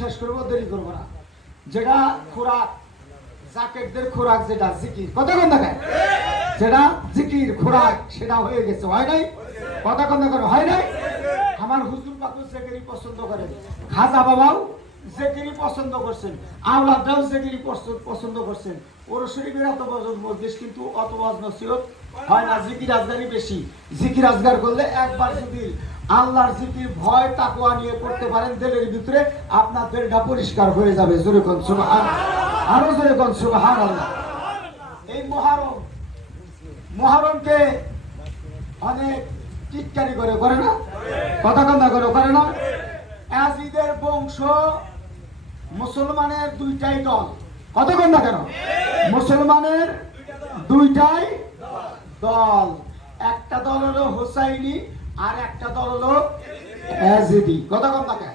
শেষ করবো, দেরি করবো না। যেটা খোরাক, জাকেটদের খোরাক, যেটা জিকির, কতক্ষণ দেখায়, যেটা জিকির খোরাক, সেটা হয়ে গেছে, হয় নাই? কতক্ষণ দেখানো হয় নাই? আমার হুজুর পাক জিকিরই পছন্দ করেন, খাজা বাবাও জিকিরই পছন্দ করছেন, আওলাদরাও জিকিরই পছন্দ করছেন। ওর শরীফের এত বছর মজলিস কিন্তু অত ওয়াজ নসিহত হয় না, জিকির আজগারই বেশি। জিকির আজগার করলে একবার যদি আল্লাহর জিকির ভয় তাকওয়া নিয়ে করতে পারেন দিলের ভিতরে, আপনার দিলটা পরিষ্কার হয়ে যাবে। জোরে কোন সুবহানাল্লাহ, আরো জোরে কোন সুবহানাল্লাহ। এই মুহররমকে অনেক টিটকারি করে না, কথা কথা করে না। ইয়াজিদের বংশ মুসলমানের দুইটাই দল, কতক্ষণ না কেন, মুসলমানের দুইটাই দল। একটা দল হলো হুসাইনি, আর একটা দল হলো ইয়াজিদি, কতক্ষণ না কেন।